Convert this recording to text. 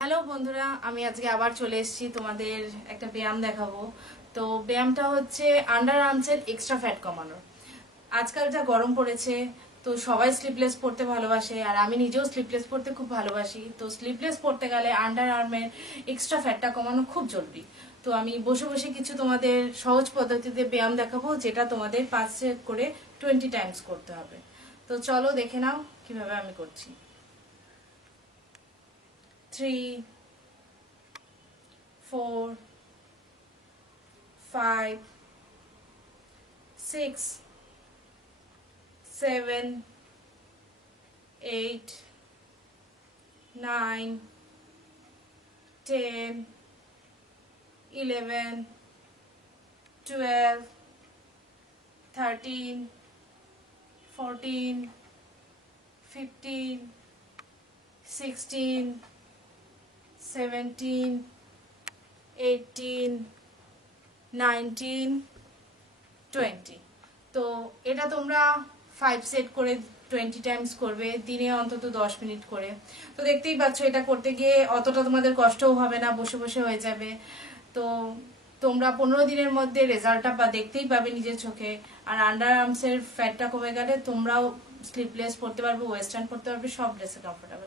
Hello বন্ধুরা, আমি আজকে আবার চলে এসেছি তোমাদের একটা ব্যায়াম দেখাবো। তো ব্যায়ামটা হচ্ছে আন্ডার আর্মসের এক্সট্রা ফ্যাট কমানোর। আজকাল যা গরম পড়েছে, তো সবাই স্লিপলেস পরতে ভালোবাসে, আর আমি নিজেও স্লিপলেস পরতে খুব ভালোবাসি। তো স্লিপলেস পরতে গেলে আন্ডার আর্মের এক্সট্রা ফ্যাটটা কমানো খুব জরুরি। তো আমি বসে বসে কিছু তোমাদের সহজ পদ্ধতিতে ব্যায়াম দেখাবো, যেটা তোমাদের 5 সেট করে 20 টাইমস করতে হবে। তো চলো দেখে নাও কিভাবে আমি করছি। 3, 4, 5, 6, 7, 8, 9, 10, 11, 12, 13, 14, 15, 16, 17, 18, 19, 20। তো এটা তোমরা 5 সেট করে 20 টাইমস করবে, দিনে অন্তত 10 মিনিট করে। তো দেখতেই পাচ্ছ, এটা করতে গিয়ে অতটা তোমাদের কষ্টও হবে না, বসে বসে হয়ে যাবে। তো তোমরা 15 দিনের মধ্যে রেজাল্টটা দেখতেই পাবে নিজের চোখে। আর আন্ডার আর্মসের ফ্যাটটা কমে গেলে তোমরাও স্লিপলেস পড়তে পারবে, ওয়েস্টার্ন পড়তে পারবে, সব ড্রেসে কমফোর্টেবল।